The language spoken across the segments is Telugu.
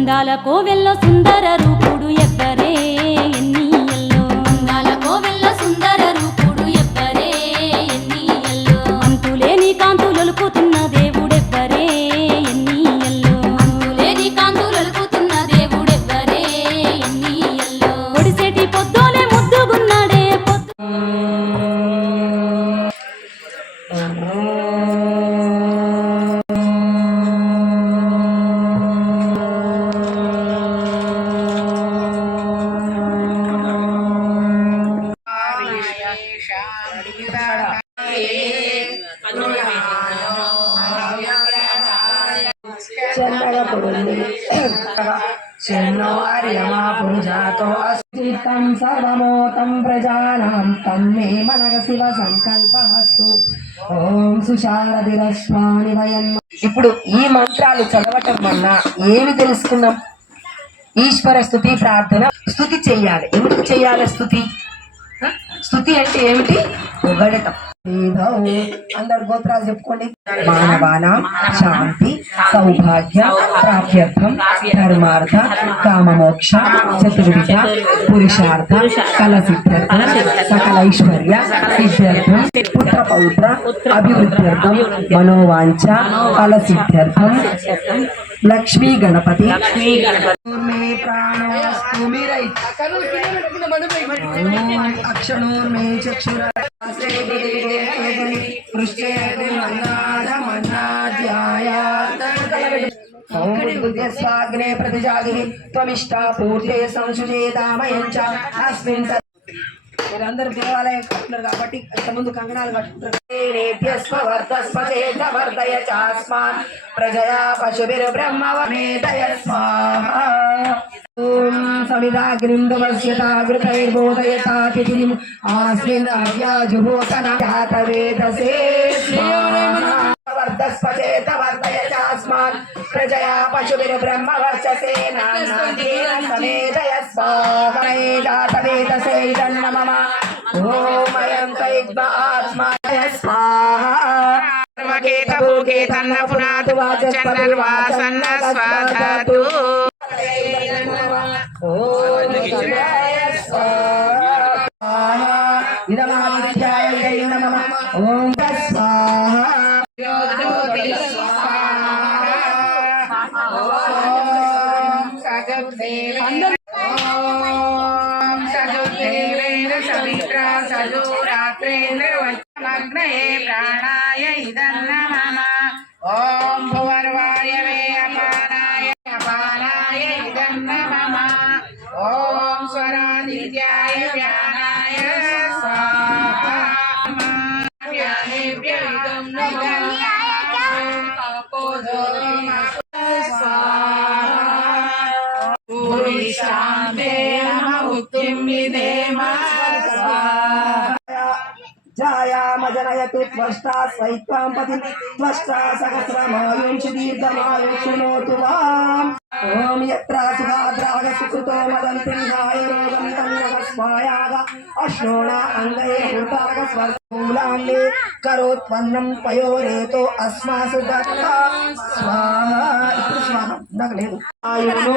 అందాల కోవెల్లో సుందర రూపుడు ఎవ్వరే. సర్వమోతం ప్రజానాం తన్మే మనగ శివ సంకల్పమస్తు ఓం సుశారదిరస్వామి వయం ఇప్పుడు ఈ మంత్రాలు చదవటం వల్ల ఏమి తెలుసుకున్నాం? ఈశ్వర స్థుతి ప్రార్థన స్థుతి చెయ్యాలి ఎందుకు చెయ్యాలి స్థుతి? స్థుతి అంటే ఏమిటి? పొగడటం. అందరు గోత్రాలు చెప్పుకోండి. మానవాన శాంతి సౌభాగ్య ప్రాప్యర్థం ధర్మార్థ కామమోక్ష చతుర్విధ పురుషార్థ కల సిద్ధ్యర్థం సకల ఐశ్వర్య సిద్ధ్యర్థం పుత్ర పౌత్ర అభివృద్ధ్యర్థం మనోవాంఛ ఫల సిద్ధ్యర్థం లక్ష్మీ గణపతి ప్రాణోస్తు మిరై. ఓం అక్షణోర్మే చక్షుర ప్రతిజాగి త్వమిష్టా పూర్తే సంశుచేతామయం చ అస్మిన్ స- మీరందరూ దేవాలయం కట్టున్నారు కాబట్టి ఇంతకుముందు కంగనాలు కట్టుకుంటారు నేనేభ్యస్వ వర్ధస్వ చేత వర్ధయ చాస్మాన్ ప్రజయా పశుభిర్ బ్రహ్మవమేతయ స్వాహ ఓం సమిదాగ్నిం దవస్యతాగృతైర్బోధయతాతిథిం ఆస్మిన్ అవ్యాజుహోతన జాతవేదసే వర్ధస్వ చేత వర్ధయ చాస్మాన్ ప్రజయా పశుభిర్ బ్రహ్మవర్చసే నానాధీన సమేదయ స్వాహ జాతవేదసే సర్వకేతభూకేతన్న పునాతు చంద్రర్వాసన్న స్వాధాతు. ఇదమాదిత్యాయ सवित्रा सजो रात्रेन्द्रवचनग्नये प्राणाय इदन्न मम ॐ भुवर्वायवे अपानाय अपानाय इदन्न मम ॐ स्वरादित्याय व्यानाय జాయామజనయతి త్వష్టా స్వైత్వాం పతి త్వష్టా సహస్రమాయుంషి దీర్ఘమాయుషునోతు వాం ఓం యత్ర సుభాద్రాగ సుకృతో మదంతి నిధాయ రోగం తన్వగ స్వాయాగ అశ్నోణ అంగై హృతాగ స్వర్గూలాంగే పయోరేతో అస్మాసు ఇప్పుడు లేదు. ఆయువును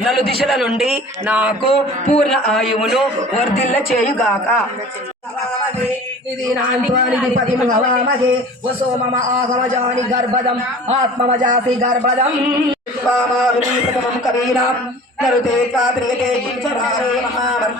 నలు దిశల నుండి నాకు పూర్ణ ఆయువును వర్ధిల్ల చేయుగాక నాంత్వానికి పతిమగవామగే వసో మమ ఆగమజాని గర్భదం. ఆత్మమజాసి గర్భదం. ప్రథమం కవీనాం నరుతే కాత్రియతే కించరారే మహావర్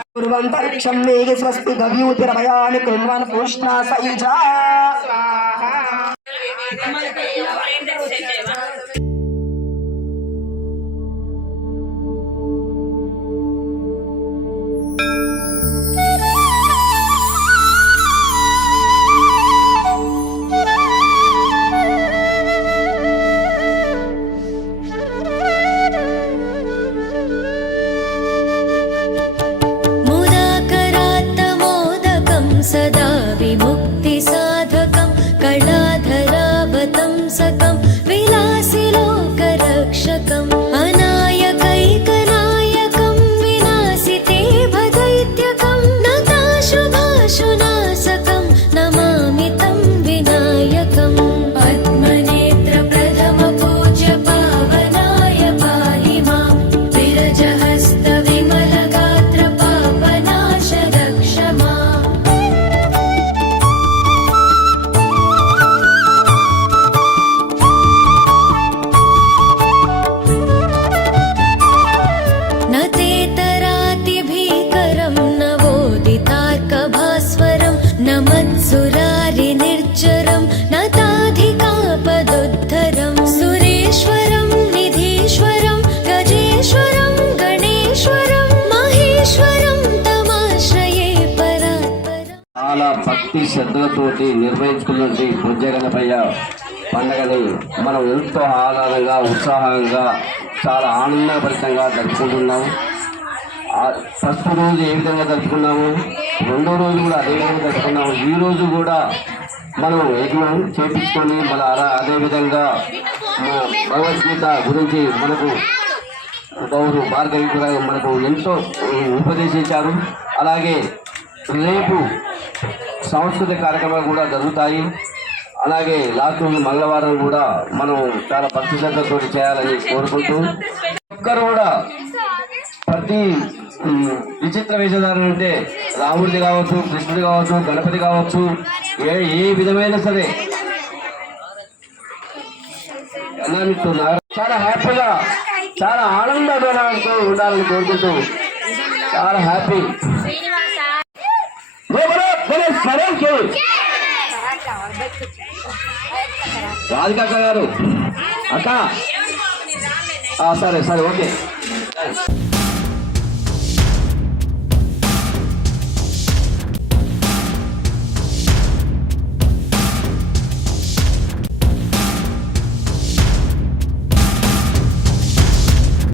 കള చాలా భక్తి శ్రద్ధలతోటి నిర్వహించుకున్నటువంటి భుజగణపయ్య పండగని మనం ఎంతో ఆహ్లాదంగా ఉత్సాహంగా చాలా ఆనందభరితంగా జరుపుకుంటున్నాము. ఫస్ట్ రోజు ఏ విధంగా జరుపుకున్నాము? రెండో రోజు కూడా అదేవిధంగా విధంగా ఈ రోజు కూడా మనం యజ్ఞం చేపించుకొని మన అలా అదే విధంగా భగవద్గీత గురించి మనకు గౌరు భార్గవి కూడా మనకు ఎంతో ఉపదేశించారు. అలాగే రేపు సాంస్కృతిక కార్యక్రమాలు కూడా జరుగుతాయి. అలాగే లాస్ట్ మంగళవారం కూడా మనం చాలా భక్తి శ్రద్ధతో చేయాలని కోరుకుంటూ ఒక్కరు కూడా ప్రతి విచిత్ర వేషధారణ అంటే రాముడిది కావచ్చు కృష్ణుడి కావచ్చు గణపతి కావచ్చు ఏ ఏ విధమైన సరే. అన్నామిస్తూ చాలా హ్యాపీగా చాలా ఆనందంగా ఉండాలని కోరుకుంటూ చాలా హ్యాపీ. రాధిక గారు అక్క. ఆ, సరే సరే ఓకే.